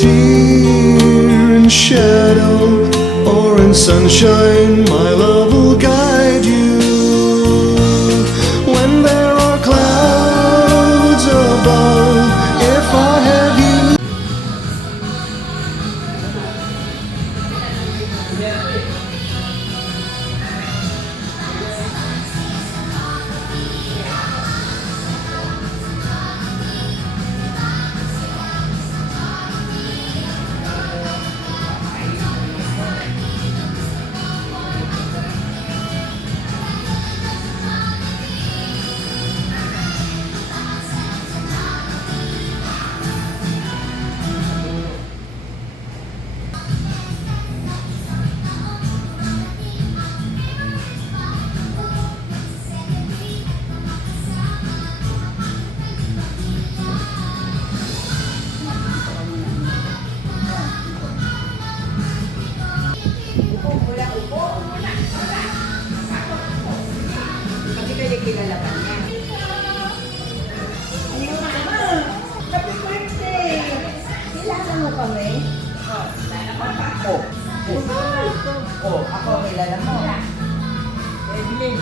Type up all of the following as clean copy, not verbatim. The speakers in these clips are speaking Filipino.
here in shadow or in sunshine, my love will guide you. When there are clouds above, if I have you. Kilala ka niya. Happy birthday! Kilala mo kami? Ako, kilala mo. Evelyn.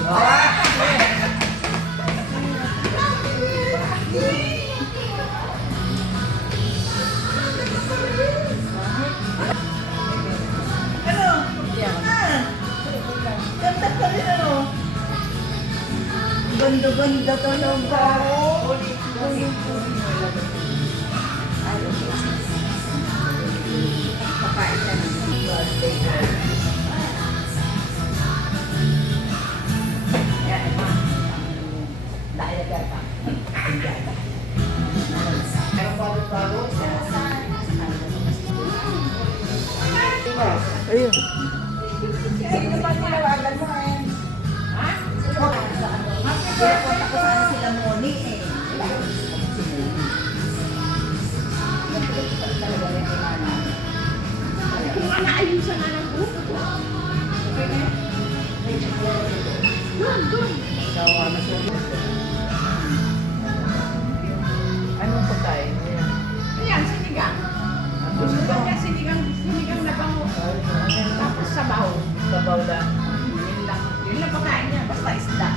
Ano? Ganda ka rin ano? Ganda-ganda ka ng bao. Pakain ka ng birthday. Yan, ma. Dahil ka pa. Pero bago-bago siya. Ayun. Sino ba tinawagan mo ngayon? Ha? Kaya punta ko sana sila Moni eh. Kung naayusan na ng buko. Doon. Anong pagkain? Ayan, sinigang. Gusto niya sinigang na bango. Tapos sabaw. Sabaw lang. Yun lang pagkain niya, basta isda.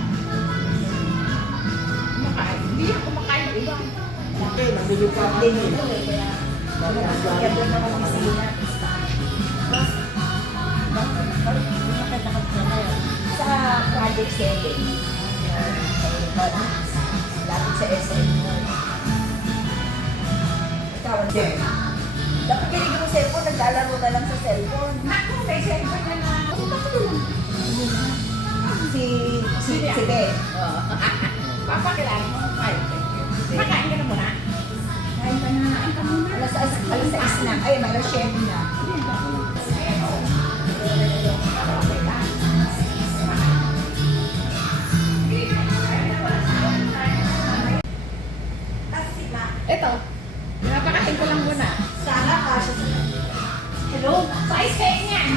Kumakain. Hindi yan kumakain ng iba. Hindi dito eh. Kaya doon ako bisina. Sa Project 7. Lapit sa SM. Ikaw, Jen. Dapat kinig mo cellphone, naglalaro na lang sa cellphone. Naku, may cellphone na na. Si Ben. Papakilala mo. Makain ka na muna. Kain ka na. Alas 6 na. Ay, alas 7 na. Ito. Pinapakain ko lang muna. Sana kasha sa... Hello? Size kayo niyan.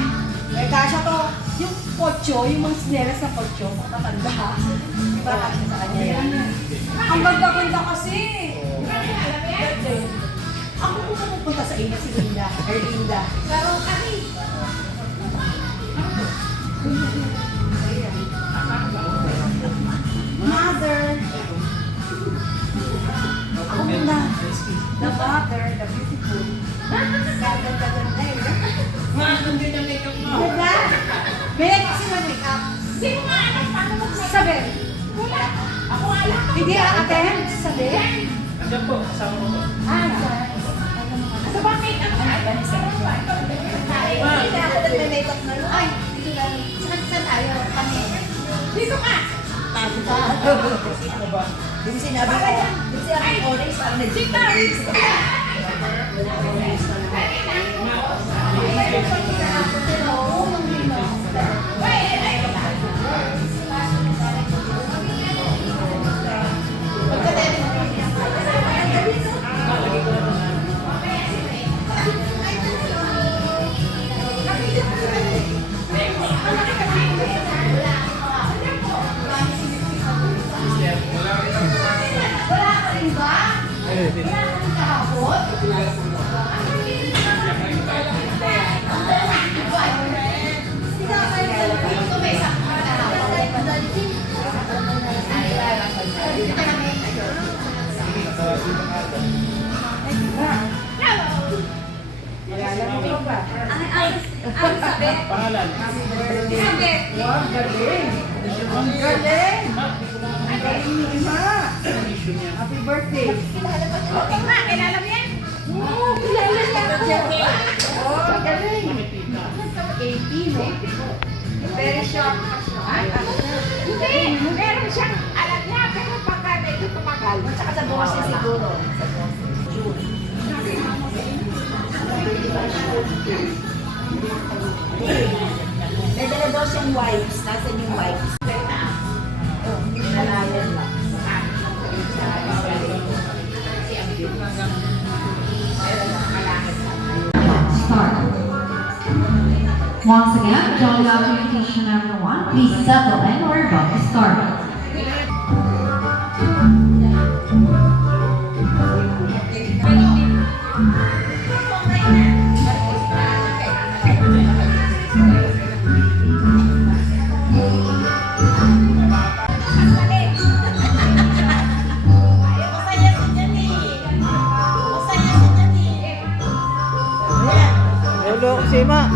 May kasha to. Yung pocho, yung mga sinelas na pocho, matatanda. Iba kasha sa kanya yan. Ang ganda-ganda kasi. Ako kung saan pupunta sa inyo si Linda. Erlinda. Pero kami. Mother. Ako na. The mother, the beautiful. Ganda-ganda eh. Hindi na makeup mo. Diba? May kasi mag-makeup. Sino nga anak? Paano mo Sabi. Wala. Ako nga lang. Hindi attend. Sabi. Andiyan po, kasama ko po. Sa ba makeup ka? Hindi na ako nag-makeup na lang. Ay, dito lang. Saan tayo? Kami. Dito ka. Tago ka. Yung sinabi ko, yung sinabi ko, orange, parang nag-grades ka. Wala ka rin ba? Wala ka rin kahapon? Pangalan. Wow, galing. Ang galing. Ang galing ni Ima. Happy birthday. Ma, kilala mo yan? Oo, kilala niya. Oh, galing. 18, no? Very short pa siya. Hindi, meron siyang alam niya, pero pagka medyo tumagal. Tsaka sa bukas niya siguro. May dala daw siyang wipes. Nasaan yung wipes? Oh, nalayan lang. Start. Once again, Jolly Documentation number 1, please settle and we're about to start. Lolo, si Ma.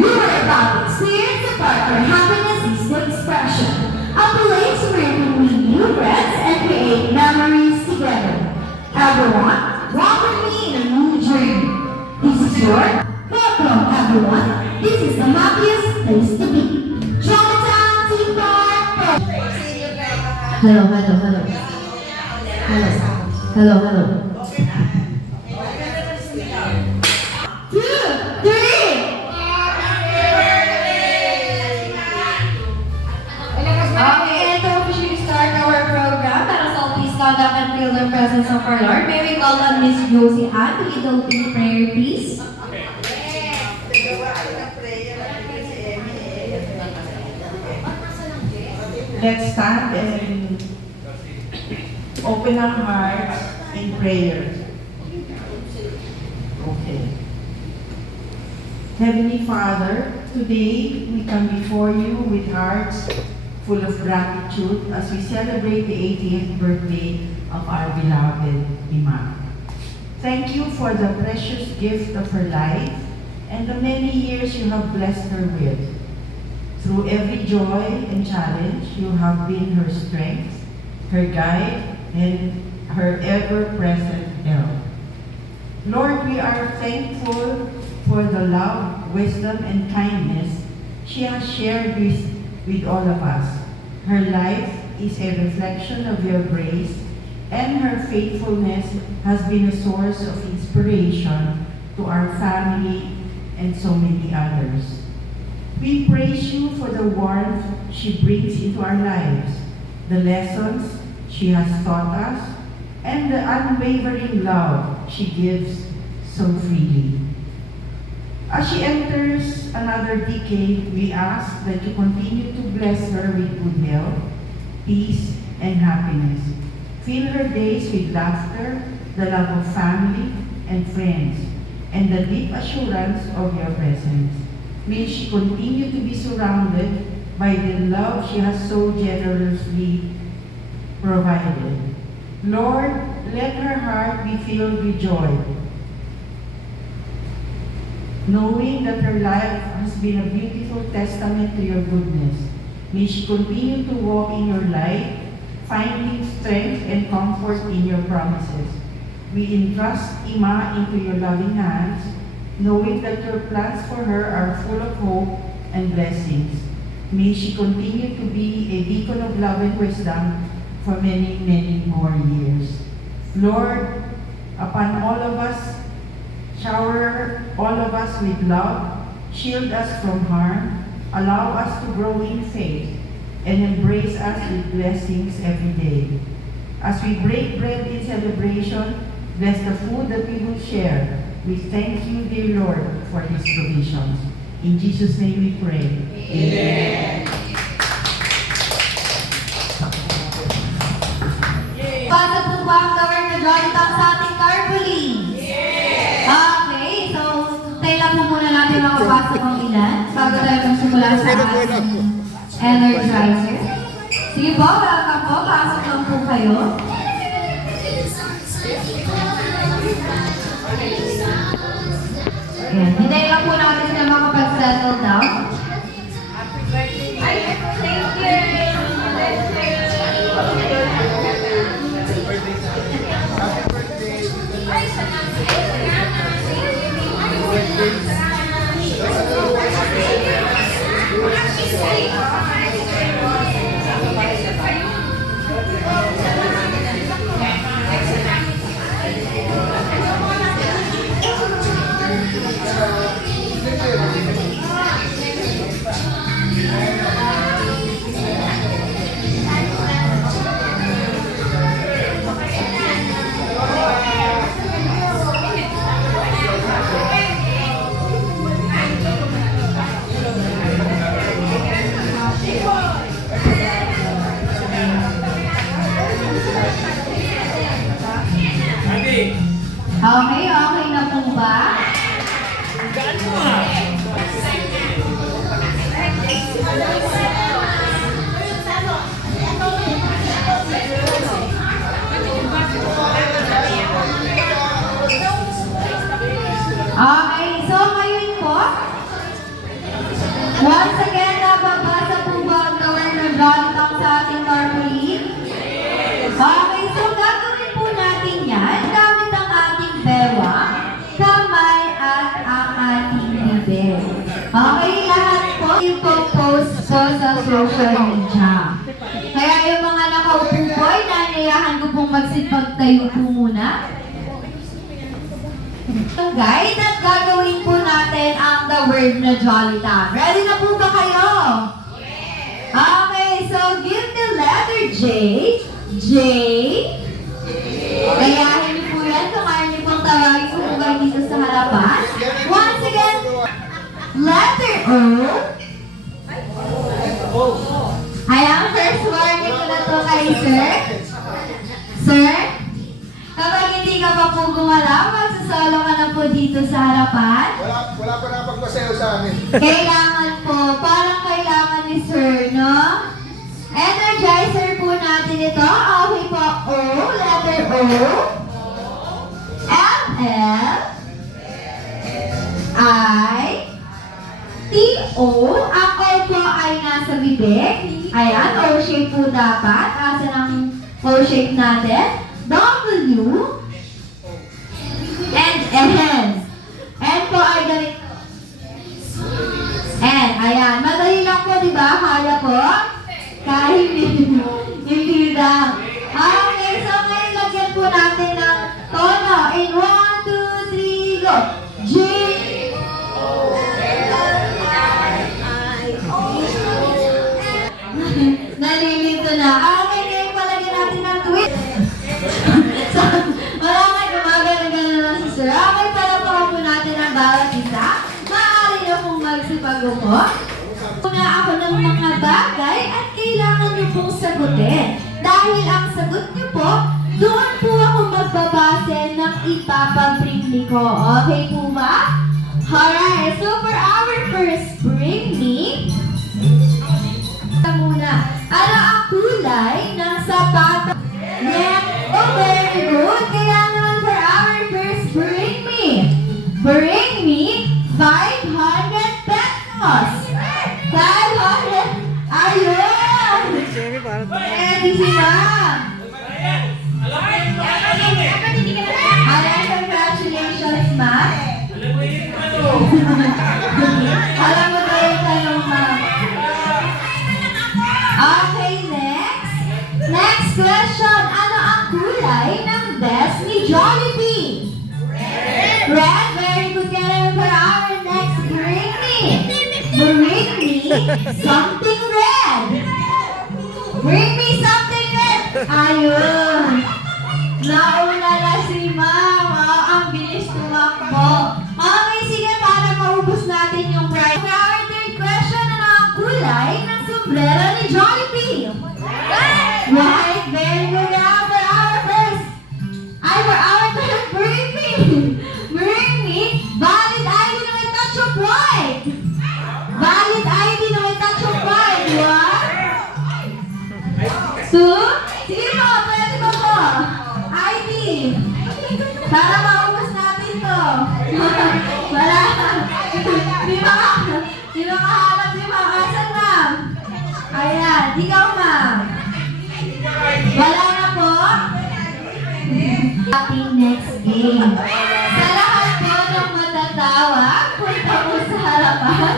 You are about to experience a part where happiness is the expression. A place where you meet new friends and create memories together. Everyone, walk with me in a new journey. This is your welcome, everyone. This is the happiest place to be. Chinatown Theme Park. Hello, hello, hello. Hello, hello, hello. 2, 3. Okay, and to officially start our program, let us all please stand up and feel the presence of our Lord. May we call on Miss Josie Ann to lead the opening prayer, please. Let's stand and open our hearts in prayer. Okay. Heavenly Father, today we come before you with hearts full of gratitude as we celebrate the 80th birthday of our beloved Ima. Thank you for the precious gift of her life and the many years you have blessed her with. Through every joy and challenge, you have been her strength, her guide, and her ever-present help. Lord, we are thankful for the love, wisdom, and kindness she has shared with all of us. Her life is a reflection of your grace, and her faithfulness has been a source of inspiration to our family and so many others. We praise you for the warmth she brings into our lives, the lessons she has taught us, and the unwavering love she gives so freely. As she enters another decade, we ask that you continue to bless her with good health, peace, and happiness. Fill her days with laughter, the love of family and friends, and the deep assurance of your presence. May she continue to be surrounded by the love she has so generously provided. Lord, let her heart be filled with joy, knowing that her life has been a beautiful testament to your goodness. May she continue to walk in your light, finding strength and comfort in your promises. We entrust Ima into your loving hands, knowing that your plans for her are full of hope and blessings. May she continue to be a beacon of love and wisdom for many, many more years. Lord, upon all of us, shower all of us with love, shield us from harm, allow us to grow in faith, and embrace us with blessings every day. As we break bread in celebration, bless the food that we will share. We thank you, dear Lord, for these provisions. In Jesus' name we pray. Amen. Pasa po ba ang gawin na drawing talk sa ating carpooling? Okay, so tayo po muna natin makapasok ang ilan bago tayo magsimula sa ating energizer. Sige po, welcome po. Pasok lang po kayo. Ayan, hintayin lang po natin sila makapag-settle down. Ay, thank you. Ay, Okay, okay na po ba? Okay, so ngayon po, once again, nababasa po ba ang gawin ng drawing talk sa ating carpooling? Okay, so gagawin po natin yan gamit ang ating bewang, kamay at ang ating bibig. Okay, lahat po ipopost po sa social media. Kaya yung mga nakaupo po, inanyayahan ko pong magsipagtayo po muna. Guys, at gagawin po natin ang the word na Jolly Time. Ready na po ba kayo? Okay, so give the letter J. J. Gayahin niyo po yan kung ayaw niyo pong tawagin kung kayo dito sa harapan. Once again, letter O. Ayan, first warning ko na to kay Sir. Sir, kapag hindi ka pa po gumalaw, magsasolo ka na po dito sa harapan. Wala pa napagpasayaw sa amin. Kailangan po, parang kailangan ni Sir, no? Energizer po natin ito. Okay po, O, letter O. L, I, T, O. Ang O po ay nasa bibig. Ayan, O shape po dapat. Asan ang O shape natin? W, and N. N po ay ganito. N, ayan. Madali lang po, di ba? Kaya po? Kahit hindi lang. Okay, so ngayon lagyan po natin ng tono. In 1, 2, 3, go! G, nalilito na. Okay, ngayon palagyan natin ng twist. So, wala nga gumagano-gano lang si Sir. Okay, palapakan po natin ang bawat isa. Maaari na pong magsipagupo. Una ako ng mga bagay at kailangan niyo pong sagutin. Dahil ang sagot niyo po, doon po ako magbabase ng ipapabring ko. Okay po ba? Alright, so for our first bring me, muna, ano ang kulay ng sapatos? Yeah, oh very good. Kaya naman for our first bring me 500 pesos. 500, ayun! Sherry, parang Ready si Ma'am. Alright, congratulations, Ma'am. Alam mo ba yung tanong, Ma'am? Okay, next. Next question. Ano ang kulay ng best ni Jollibee? Red. Very good. Kaya for our next bring me something red. Bring me something red! Ayun. Nauna na si Mama. Ang bilis tumakbo. Okay, sige, para maubos natin yung prize. For our third question, ano ang kulay ng sombrero ni Jollibee? Right, very good. Now for our first. For our third, bring me. Bring me. Valid ID na may touch of white. Valid ID na may touch of white. One. Two. Sige po, pwede ba po? ID. Para maubos natin to. Wala. Di ba kaharap si Ma'am? Asan, Ma'am? Ayan, ikaw, Ma'am. Wala na po. Ating next game. Sa lahat po ng matatawa, punta po sa harapan.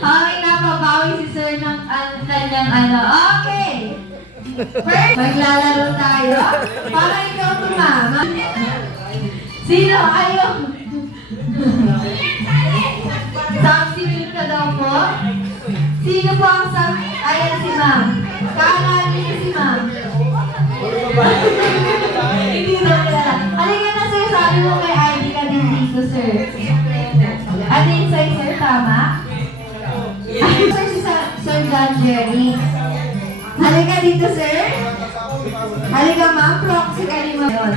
Okay, napabawi si Sir ng kanyang ano. Okay. First, maglalaro tayo. Para ikaw tumama. Sino? Ayaw. Substitute ka daw po. Sino po ang ayan si Ma'am. Kaalala niyo si Ma'am. Hindi na kilala. Halika na sir, sabi mo may ID ka din dito sir. Ano yun sa'yo sir, tama? Sir, si Sir John Jerry. Halika dito sir. Halika ma'am, proxy ka ni Ma'am.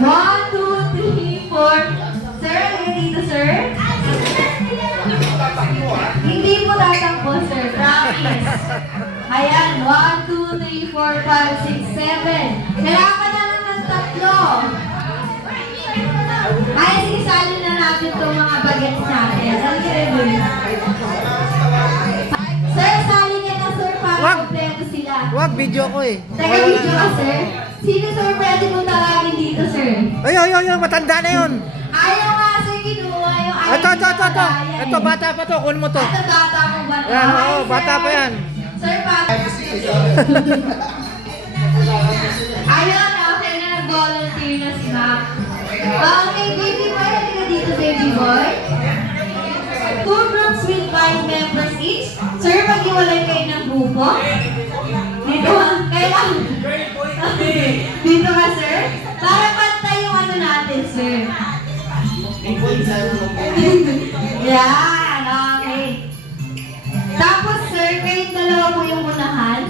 1, 2, 3, 4. Sir, halika dito sir. Hindi po tatakbo sir, promise. Ayan, 1, 2, 3, 4, 5, 6, 7. Kailangan na lang ng 3. Ay, sige, sali na natin itong mga bagets natin. Sir, sali niya na sir para Wag. kompleto sila. Wag, video ko eh. Teka, video ka sir. Sino sir pwede mong tawagin dito sir? Ay, matanda na yun. Ayaw nga sir, kinuha yung ID Ito. Ayan. Ito, bata pa to. Kunin mo to. Ito, bata mo ba? Yan, Hi, oo, sir. bata pa yan. Sir, bata. Ayun, okay na nag-volunteer na si Ma'am. Okay, baby boy, halika dito, baby boy. 2 groups with 5 members each. Sir, mag-iwalay kayo ng grupo. Dito, kailan? Dito ka, sir? Para pantay yung ano natin, sir. Yan, okay. Tapos, sir, kayong dalawa po yung unahan.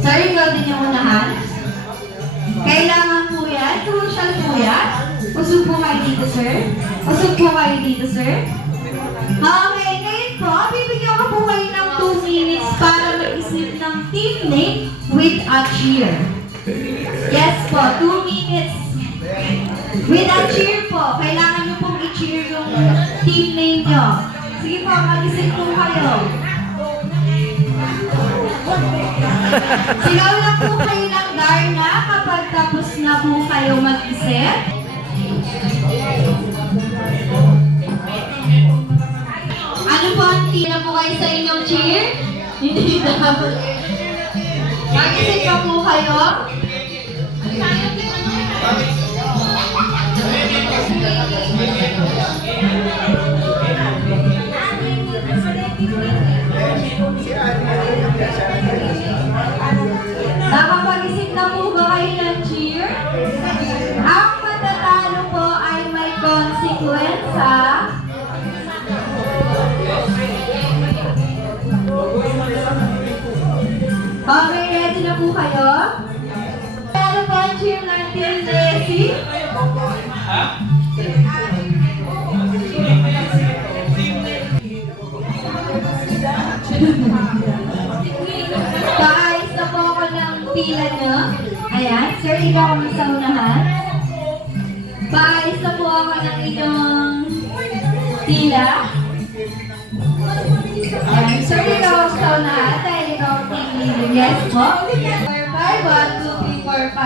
Sir, ikaw din yung unahan. Kailangan po yan. Crucial po yan. Usog po kayo dito, sir. Usog po kayo dito, sir. Okay, ngayon po, bibigyan ko po kayo ng 2 minutes para mag-isip ng team name with a cheer. Yes po, 2 minutes. With a cheer po. Kailangan nyo pong i-cheer yung team name nyo. Sige po, mag-isip po kayo. Sigaw lang po kayo ng Darna kapag tapos na po kayo mag-isip. Ano po ang tira po kayo sa inyong cheer? Hindi dapat. Mag-isip pa po kayo. Nakapag-isip na po ba kayo ng cheer? Ang matatalo po ay may consequence ha. Okay, ready na po kayo? Pero po ang cheer natin, Leslie. Paayos na po ako ng pila nyo. Ayan, sir, ikaw kami sa unahan. Paayos na po ako ng inyong pila. Ayan, sir, ikaw ang sa unahan dahil ikaw ang team leader. Yes po. 5, 1, 2, 3, 4, 5.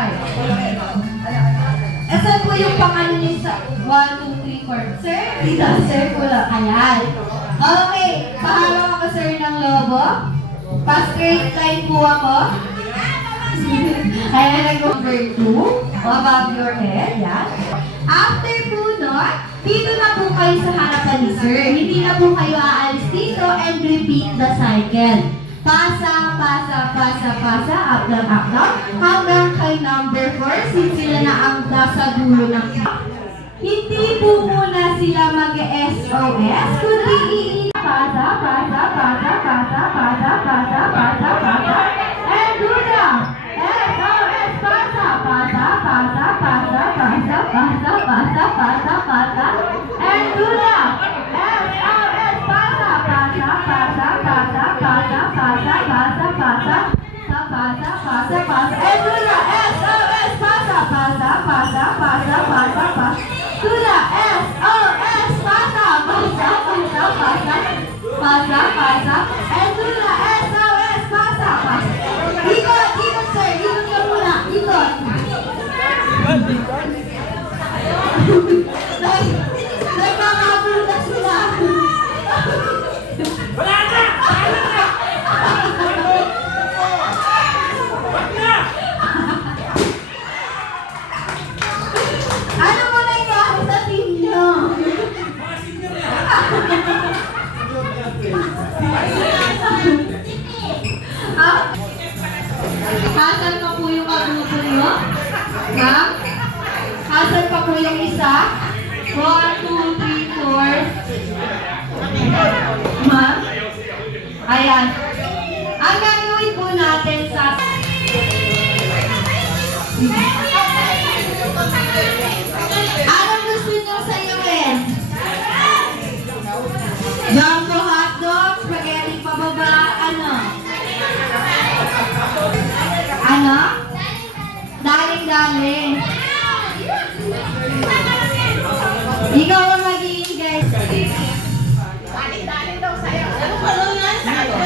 Asan po yung pangalan niyo sa 1, 2, 3, 4? Sir, dito, sir, kulang. Ayan. Okay, pahalo ako sir ng lobo. Pa-straight line po ako. Ayan, number 2. Above your head, yan. After po nun, dito na po kayo sa harapan ni sir. Hindi na po kayo aalis dito and repeat the cycle. Pasa, pasa, pasa, pasa, up down, hanggang kay number 4, since sila na ang nasa dulo ng hindi po muna sila mag-SOS, kundi pasa, pasa, pasa, pasa, pasa, pasa, pasa, pasa, and do the SOS, pasa, pasa, pasa, pasa, pasa, pasa, pasa, pasa, pasa, and do the SOS, pasa, pasa, pasa, pasa, pasa, pasa, pasa, pasa, pasa, pasa, pasa, and do the SOS, pasa, pasa, pasa, pasa, pasa, pasa, to the SOS, pasa, pasa, pasa, pasa, pasa, pasa, and to the SOS, pasa, pasa. Ikot, ikot sir, ikot ka muna, ikot. Nagkakabul na sila. Wala na! Wala na! Ano mo nangyari sa team nyo? Hasan pa po yung kagrupo nyo? Ha? Hasan pa po yung isa? 1, 2, 3, 4. Ma'am? Ayan. Ang gagawin po natin sa... Anong gusto nyo sayawin? Jumbo hotdog, spaghetti pababa, ano? Ano? Daling-daling. Ikaw ang magiging guys. Dali-dali daw sa'yo. Ano pa lang yan sa'yo?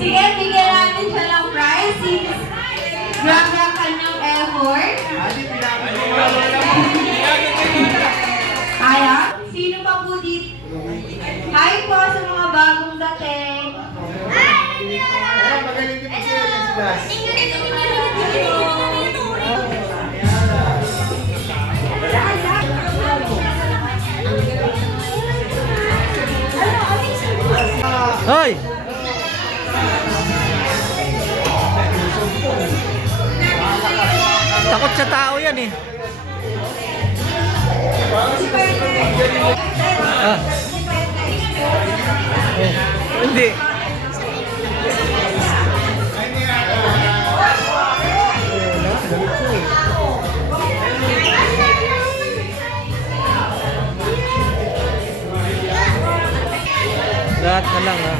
Sige, bigyan natin siya ng prize since grabe ang kanyang effort. Kaya, sino pa po dito? Hi po sa mga bagong dating. Hoy! Takot sa tao yan eh. Ah. Hindi. Lahat na lang ha.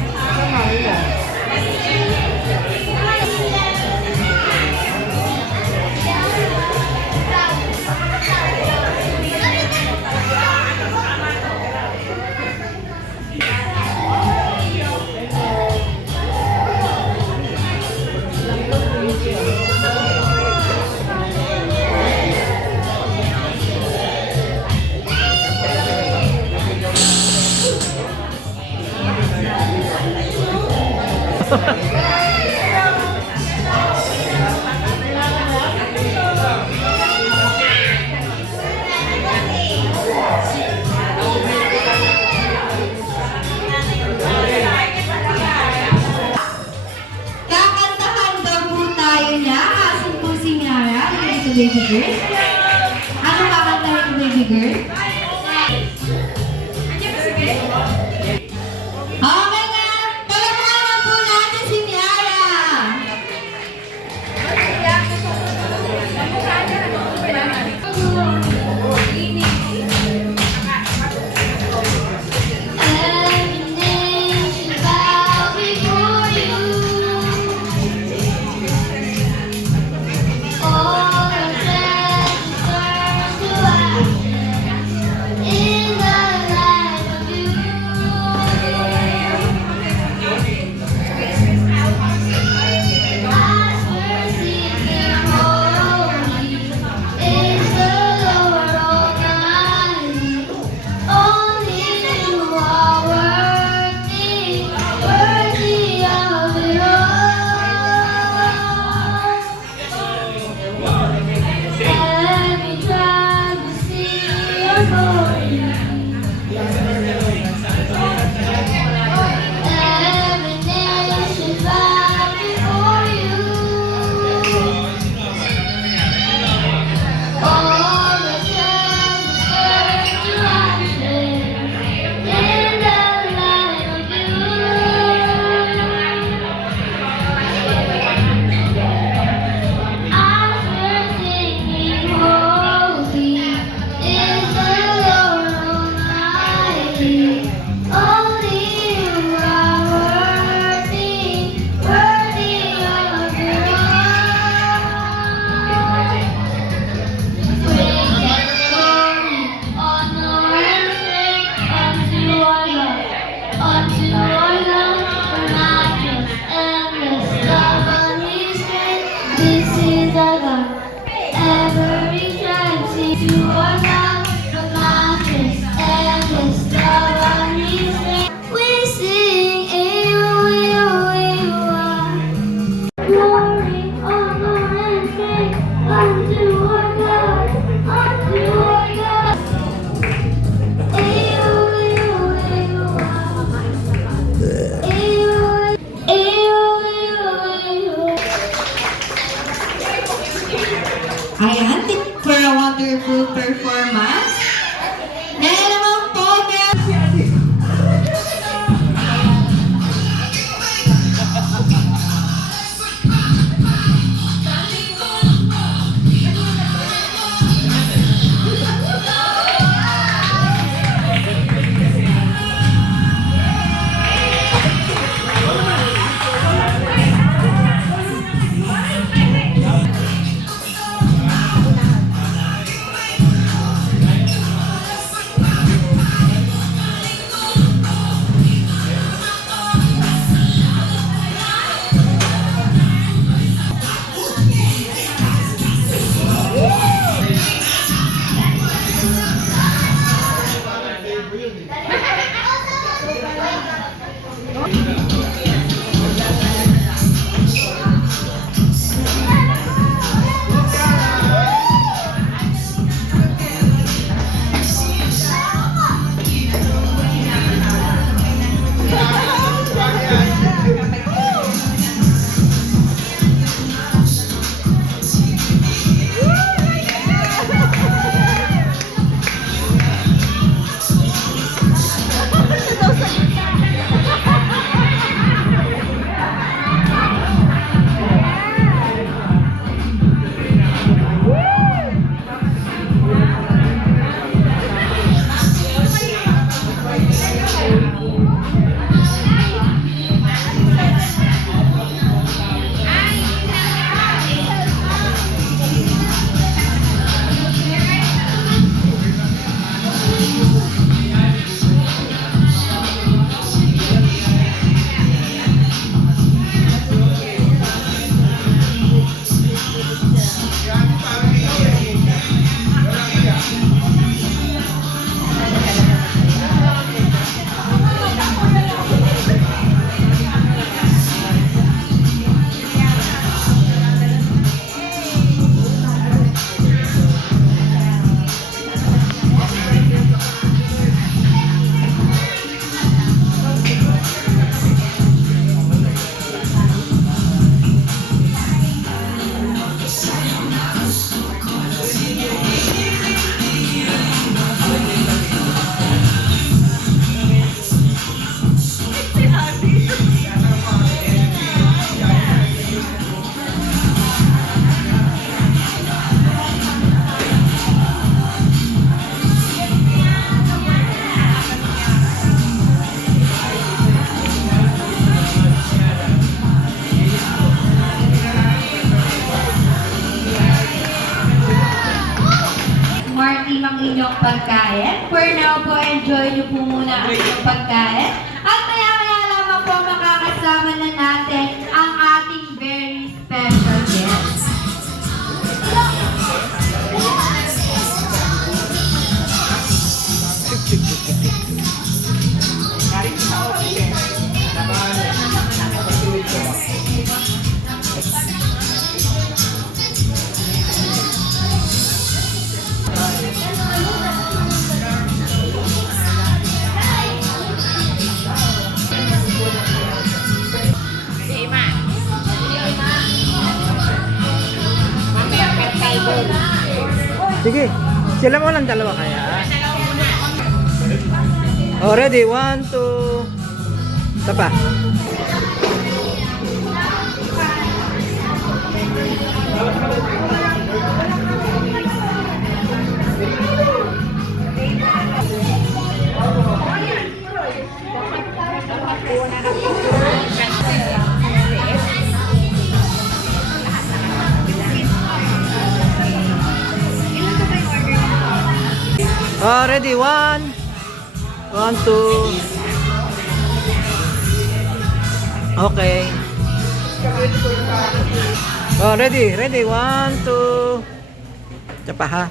Kakantahan daw po tayo na asan po si Miara, yung ito baby girl. Ano kakantahin ko baby girl? Okay na! Palamahan po natin si Miara! Every nation bow before you. All our senses turn to ashes in the light of you. As we're singing holy is the Lord Almighty. Only you are worthy, worthy of it all. Every time we see your glory, every nation bow before you. All the senses turn to ashes in the light of you. As we're singing holy is the Lord Almighty. Only you are worthy, worthy of it all. Praise and glory, honor and strength unto our Lord, the matchless, endless love and His strength. This is our God. Every tribe sing to our God, the matchless, endless love and His strength. We sing, glory, honor and strength unto our God, unto our God. Ayan, for a wonderful performance. Dahil naman po, Sige. Sila mo lang dalawa kaya. Oh, ready? 1, 2. Isa pa. Oh, ready? 1, 2. Okay. Oh, ready? 1, 2. Isa pa ha.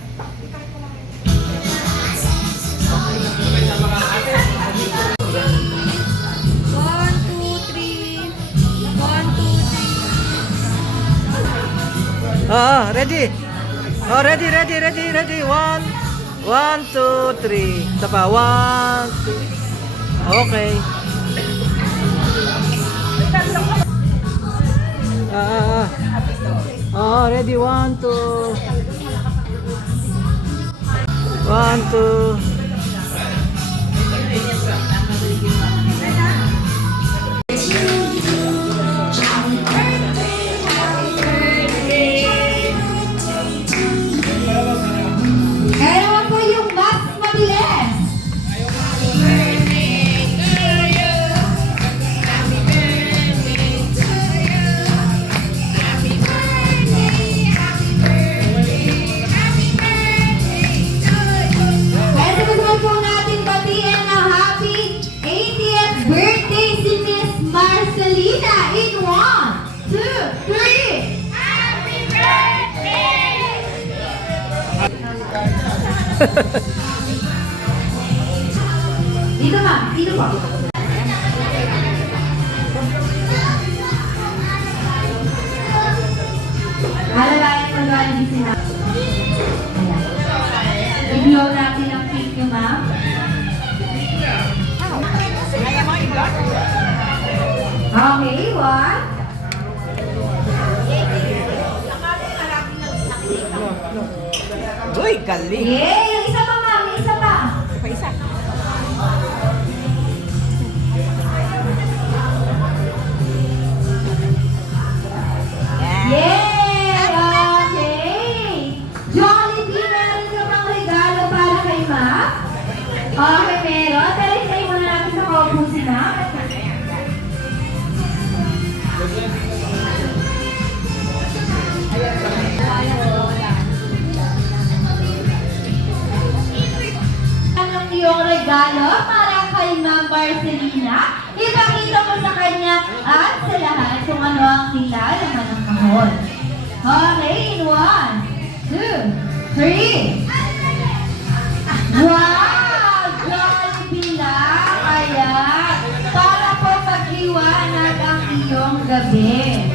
Oh, ready? Oh, ready. 1, 2, 3. Isa pa. 1, 2. Okay. Oh, ready? 1, 2. 1, 2. Kaya naman po yung mas mabilis. Kaya naman po natin batiin na happy 80th birthday si Miss Marcelina in 1, 2, 3. Happy birthday! Dito ma'am, dito po. Halalayan mo doon ang gising na. Ayan. I-blow natin ang cake niyo, ma'am. Okay, 1. Uy, galing. Yay! Yung isa pa, ma'am. Yung isa pa. Yay! Okay! Jollibee, meron ka bang regalo para kay ma'am? Okay, meron. Pero isay muna natin sa kaupo si ma'am. Anong iyong regalo para kay Ma'am Marcelina? Ipakita mo sa kanya at sa lahat kung ano ang nilalaman ng kahon. Okay, in 1, 2, 3. Wow! Jollibee lang! Ayan! Para po magliwanag ang iyong gabi.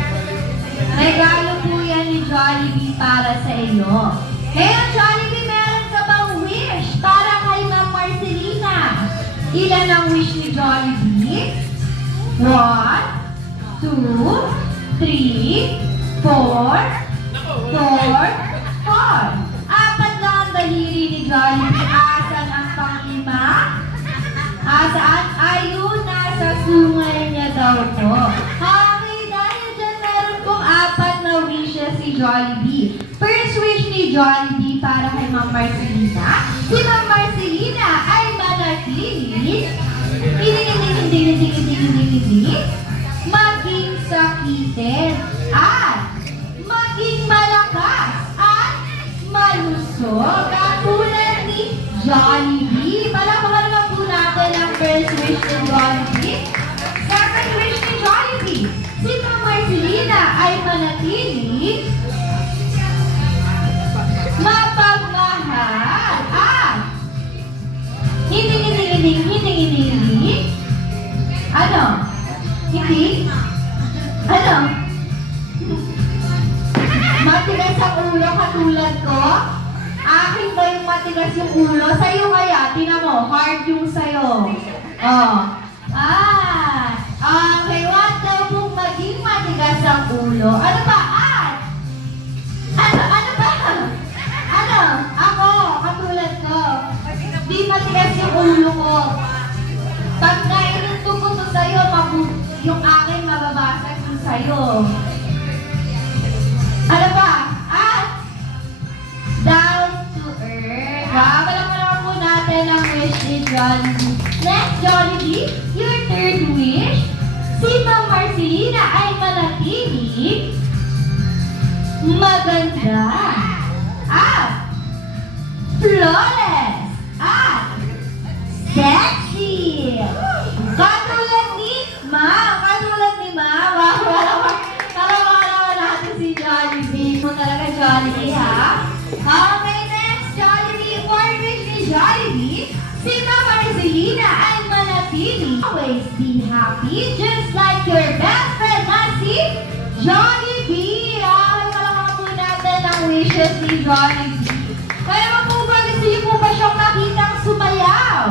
Regalo po yan ni Jollibee para sa iyo. Kaya Jollibee, meron ka bang wish para kay Ma'am Marcelina? Ilan ang wish ni Jollibee? 1, 2, 3, 4, 4. Apat lang ang daliri ni Jollibee. Asan ang pang-lima? Asaan? Ayun, nasa sungay niya daw po. Okay, dahil dyan meron pong apat na wishes si Jollibee. First wish ni Jollibee para kay Ma'am Marcelina. Si Ma'am Marcelina ay manatili maging sakitin at maging malakas at malusog katulad ni Jollibee. Palakpakan naman po natin ang first wish ni Jollibee. Second wish ni Jollibee, si Ma'am Marcelina ay manatili mapagmahal at hindi. Ano? Hindi? Ano? Matigas ang ulo katulad ko? Akin ba yung matigas yung ulo? Sa'yo kaya? Tingnan mo, hard yung sa'yo. Oh. Okay, what daw kung maging matigas ang ulo? Ano ba? Ano ba? Ano? Ako? ulo ko. Pagka inuntog ko to sa'yo, yung akin mababasag ko sa'yo. Ano ba? At down to earth. Palakpakan po natin ang wish ni Jollibee. Next, Jollibee, your third wish. Si Ma'am Marcelina ay manatiling maganda at flawless at sexy. Katulad ni Ma. Wow. Naman natin si Jollibee. Mo talaga Jollibee, ha? Okay, next, Jollibee. Fourth wish ni Jollibee. Si Ma'am Marcelina ay manatili. Always be happy, just like your best friend na si Jollibee. Palakpakan po natin ang wishes ni Jollibee. Kaya po ba, gusto niyo po ba siyang makitang sumayaw?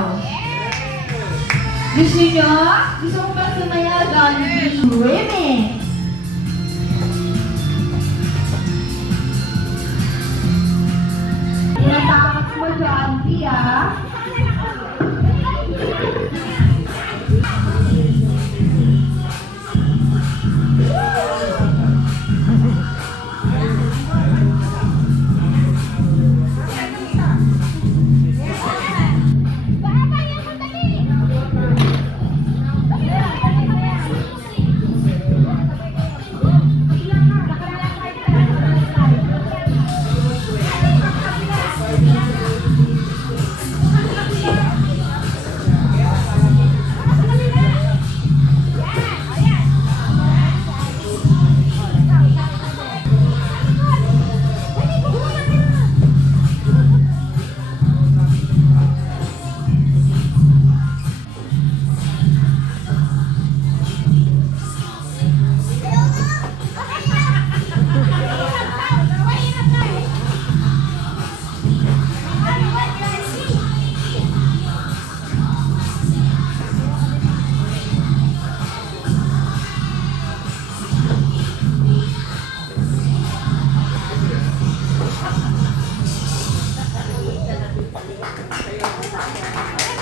Gusto niyo? Gusto mo ba sumayaw, Jollibee? Remix! Natakot mo, Jollibee, ah.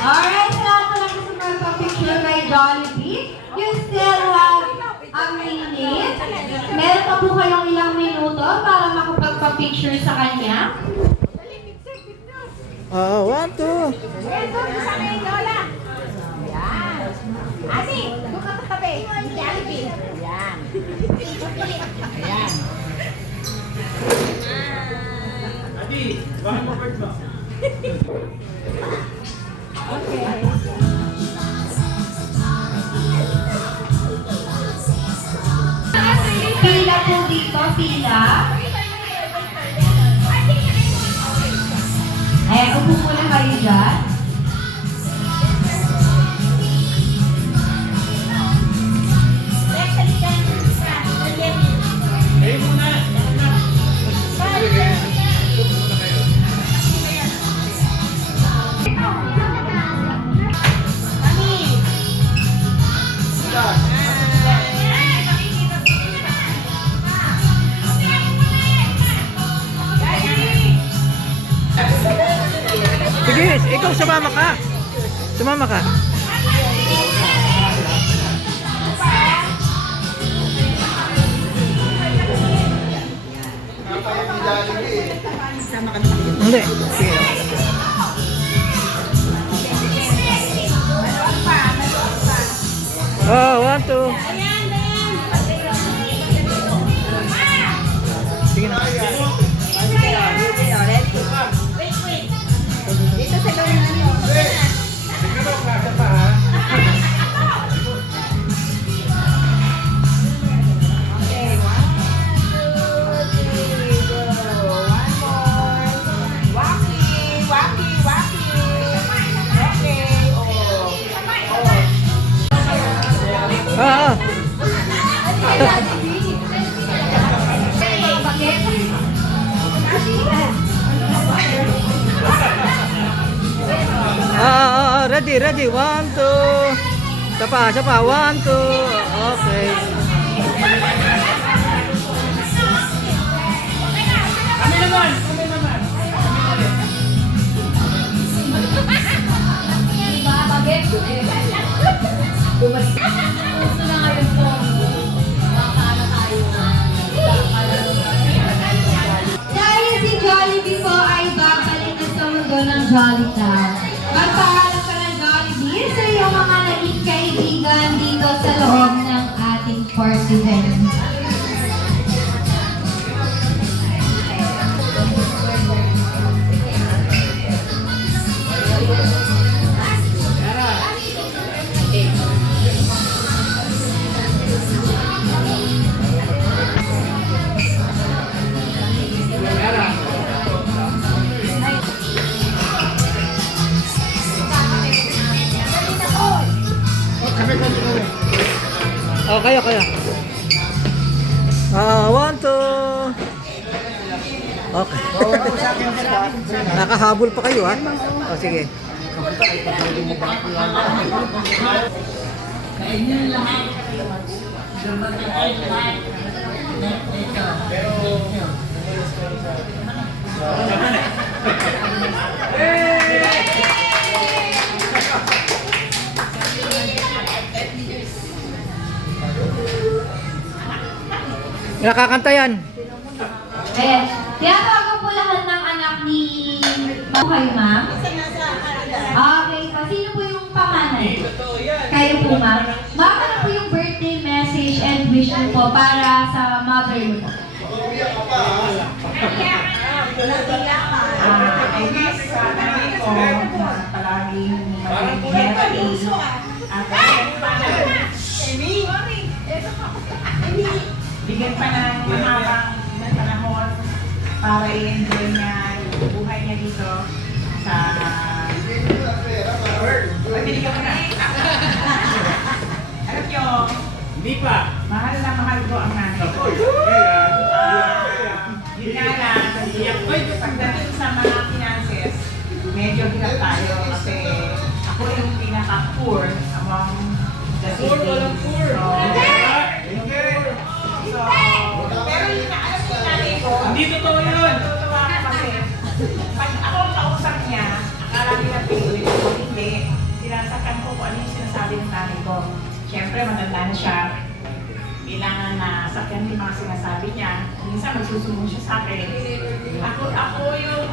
Alright, sa lahat po lang gusto magpa-picture kay Jollibee, you still have a minute. Meron pa po kayong ilang minuto para makapagpa-picture sa kanya. 1, 2. Sana yung Lola. Ayan. Asi, doon ka tabi. Jollibee. Ayan. Ayan. Adi, bakit mo bird mo? Pila po dito, pila. Ayan, upo muna kayo dyan. Ayun muna. Sige, ikaw sumama ka. Sumama ka. Hindi. Sige. Oh, 1, 2. Sige na. Dito sa gawin niyo. Okay, 1, 2, 3, go. One more. Walking. Okay, Ah, ah. Ready. 1, 2. Isa pa. 1, 2. Okay. Kami naman. Gusto na ngayon to. Makakala tayo. Dahil si Jollibee po ay babalik na sa mundo ng Jolly Town. Magpaalam ka ng Jollibee sa iyong mga naging kaibigan dito sa loob ng ating first event. Oh, kaya. One, two. Okay. Nakahabol pa kayo, ha? O, sige. Nakakanta yan. Ayan. Tinatawagan po lahat ng anak ni Buhay, ma'am. Okay. So, sino po yung panganay? Kayo po, ma'am. Ma'am, ano po yung birthday message and wish mo po para sa mother mo? I wish sa nanay ko na palaging maging healthy at bigyan pa ng mahabang panahon para i-enjoy niya yung buhay niya dito sa... Ay, binigyan ko na. Alam niyo, Hindi pa. mahal na mahal ko ang nanay ko. Yun nga lang, pagdating sa mga finances, medyo hirap tayo kasi ako yung pinaka-poor among the siblings. So, pero yun na, alam mo yung nanay ko, Hindi totoo yun. natutuwa ako kasi pag ako ang kausap niya, akala nila pinulit ko, hindi. Sinasakan ko kung ano yung sinasabi ng nanay ko. Siyempre, matanda na siya. Kailangan na sakyan yung mga sinasabi niya. Minsan magsusumbong siya sa akin. Ako yung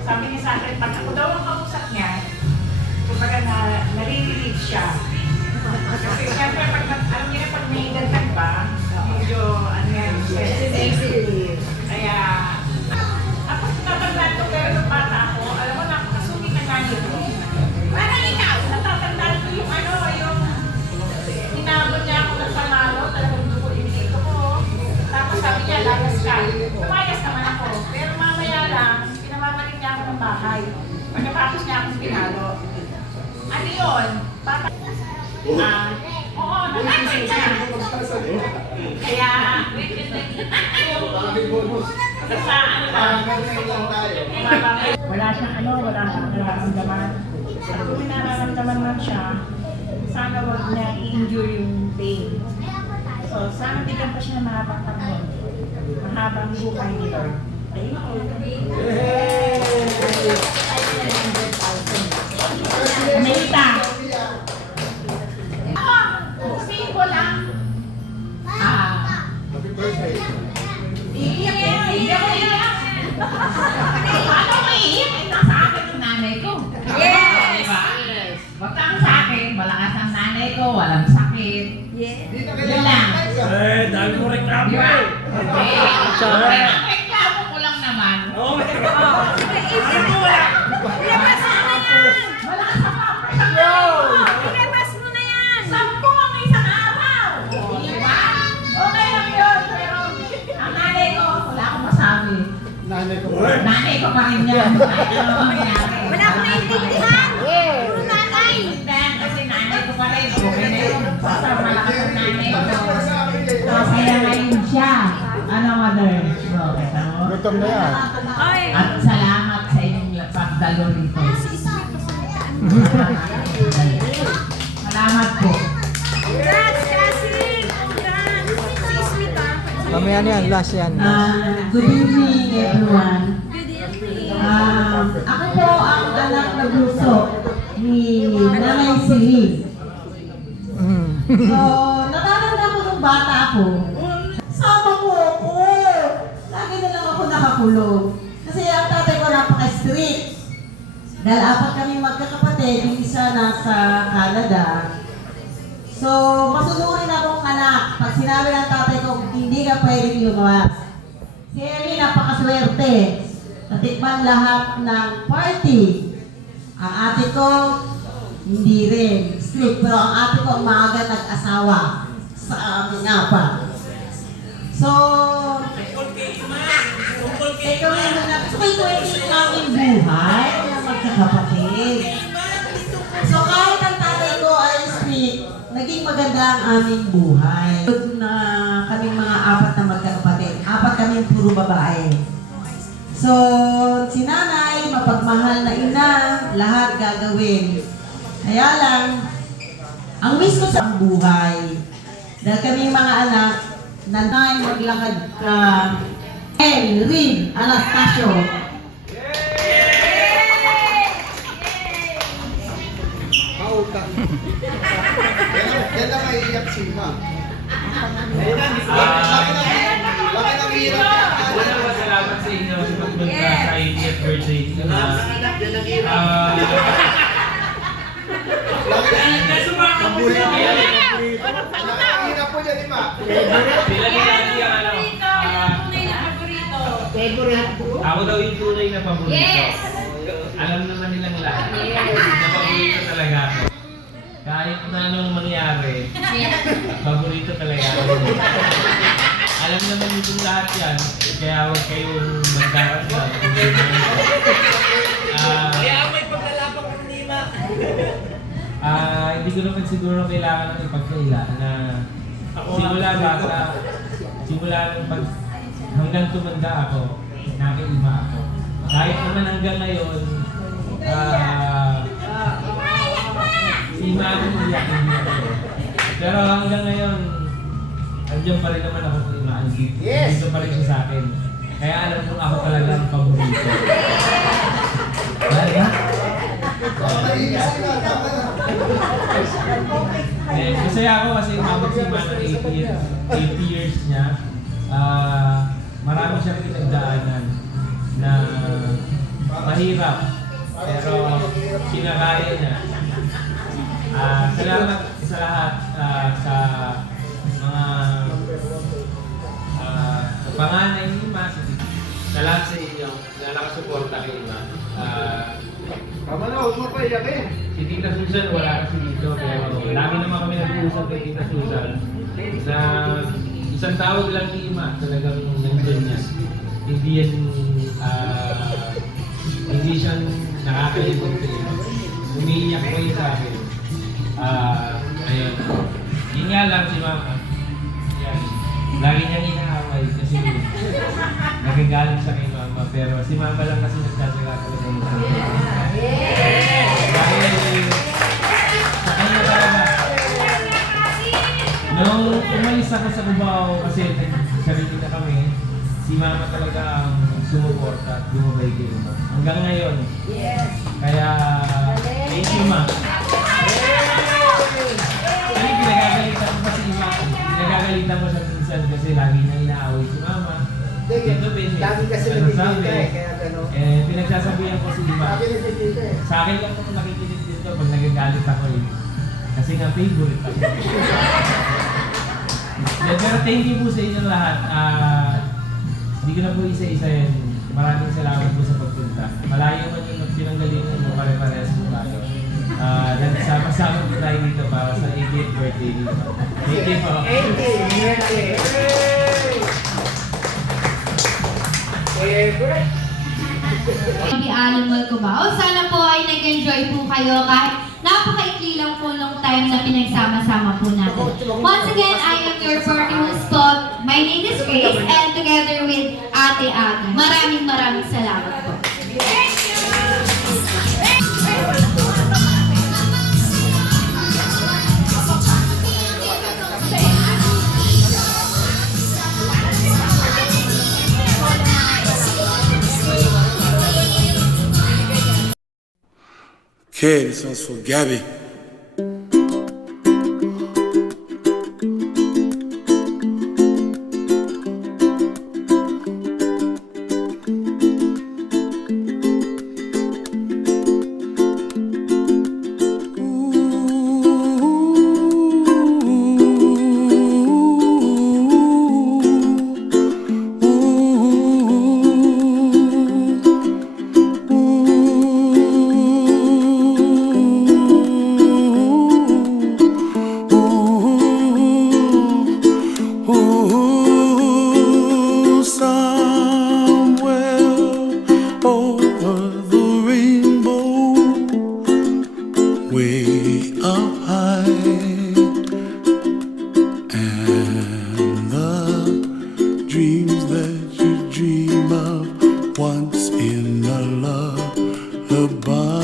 sabi niya sa akin, pag ako daw ang kausap niya, kumbaga nare-relieve siya. Kasi siyempre, alam niya na pag may dagdag ba, medyo sensitive. Kaya, tapos natatandaan ko pero nung bata ako, alam mo, nakakasungit ng nanay ko. Parang ikaw, natatandaan ko yung hinabot niya ako ng panalo, talagang dugo yung dito ko. Tapos sabi niya, layas ka. Lumayas naman ako. Pero mamaya lang, pinamabalik niya ako ng bahay. Pagkatapos niya akong pinalo. Ano yun? Oo, nakakasay niya. Kaya, wala siyang nararamdaman. At kung may nararamdaman man siya, sana wag niya i-endure yung pain. So, sana bigyan pa siya ng mahabang panahon. Mahabang buhay nito. Amelita! Gusto ko lang. Iiyak yan! Iiyak ko iiyak! Ano ko iiyak? Nasa akin yung nanay ko. Yes! Wag kang sa akin, malakas ang nanay ko, walang sakit. Yun lang. Eh, dami mo reklamo Di ba? eh. Kaya ang reklamo ko lang naman. Oo, Isip mo lang. Ilabas mo na yan. Malakas ang pampers ang nanay ko. Ilabas mo na yan. 10 ang isang araw. Di ba? Okay lang yun, pero ang nanay ko, wala akong masabi. Nanay ko pa rin yan. Ano ang nangyari? Wala akong naiintindihan. Puro nanay. Kasi nanay ko pa rin. Okay na yun. Basta malakas ang nanay ko. Kaya ngayon siya. Ano, mother? Okay, tama? Gutom na yan. Ay. At salamat sa inyong pagdalo rito. Salamat po. Congrats, Cassie. Congrats. Excuse me ka. Mamaya na yan, last yan. Good evening, everyone. Good evening. Ako po ang anak na bunso ni Nanay Celine. Mm. So, natatanda ko nung bata ako, sama mo ako. Lagi na lang ako nakakulong. Kasi ang tatay ko napaka-strict. Dahil apat kami magkakapatid, yung isa nasa Canada. So, masunurin akong anak. Pag sinabi ng tatay ko, hindi ka pwedeng lumabas. Si Ellie, napakaswerte. Natikman lahat ng party. Ang ate ko, hindi rin. Strict. Pero ang ate ko, ang maaga nag-asawa sa aming apat. So, ikaw yung anak. So, ito yung aming buhay na magkakapatid. So, kahit ang tatay ko ay strict, naging maganda ang aming buhay. Na kaming mga apat na magkakapatid. Apat kaming puro babae. So, si nanay, mapagmahal na ina, lahat gagawin. Kaya lang, ang miss ko sa buhay, dahil kaming mga anak, nanay maglakad ka, Rin Anastasio. Yan lang may iyak si Ma. Bakit ang hirap? Unang pasalamat sa inyo sa pagpunta sa 80th birthday ko na Hirap po dyan, Ma. sila nila ang ano, ako daw yung tunay na paborito. Yes! Alam naman nilang lahat na paborito talaga ako. Kahit na anong mangyari, paborito talaga ako. Alam naman nitong lahat yan, kaya huwag kayong magdarasal. Kaya may paglalapang ng nima. Hindi ko naman siguro kailangan ng ipagkaila na simula bata, simula nung hanggang tumanda ako, nakiima ako. Kahit naman hanggang ngayon, si Ima ako umiyak, hindi ako. Pero hanggang ngayon, andiyan pa rin naman ako kung Ima. Dito pa rin siya sa akin. Kaya alam kong ako talaga ang paborito. Diba? Masaya ako kasi umabot si Ima ng 80 years niya. Marami siyang pinagdaanan na mahirap, pero kinakaya niya. Salamat sa lahat sa mga panganay ni Ima, sa lahat sa inyo na nakasuporta kay Ima. Tama na, huwag mo pa iyakin. Si Tita Susan wala kasi dito, pero lagi naman kami nag-uusap kay Tita Susan na isang tawag lang ni Ima, talagang nandun niya. Hindi yan, hindi siya nakakalimot kay Ima. Umiiyak ko yun sa akin. Ayun. Yun nga lang si Mama. Yan. Lagi niyang inaaway kasi nagagalit siya kay Mama. Pero si Mama lang kasi nagsasaga talaga ng sa akin. Dahil sa kanya talaga. Nung umalis ako sa Cubao kasi sarili na kami, si Mama talaga ang sumuporta at bumabay kay Ima. Hanggang ngayon. Yes! Kaya, thank you, Ma. Kasi pinagagalitan ko pa si Ima. Pinagagalitan ko siya minsan kasi lagi na inaaway si Mama. Ito, Lagi kasi ano nagtitita sabi? kaya gano'n. Pinagsasabihan ko si Ima. Lagi nagtitita Sa akin lang kung nakikinig dito pag nagagalit ako eh. Kasi nga favorite ako. Pero thank you po sa inyo lahat. Hindi ko na po isa-isa yan. Maraming salamat po sa pagpunta. Malayo man yung pinanggalingan mo pare-parehas po tayo. Sama-sama po tayo dito para sa 80th birthday dito. Thank you po. Happy Animal Cubao. Sana po ay nag-enjoy po kayo kahit napakaikli lang po nung time na pinagsama-sama po natin. Once again, I am your party host po. My name is Grace and together with Ate Aggie. Maraming salamat po. Okay, this one's for Gabby. Ooh, somewhere over the rainbow, way up high, and the dreams that you dream of once in a lullaby.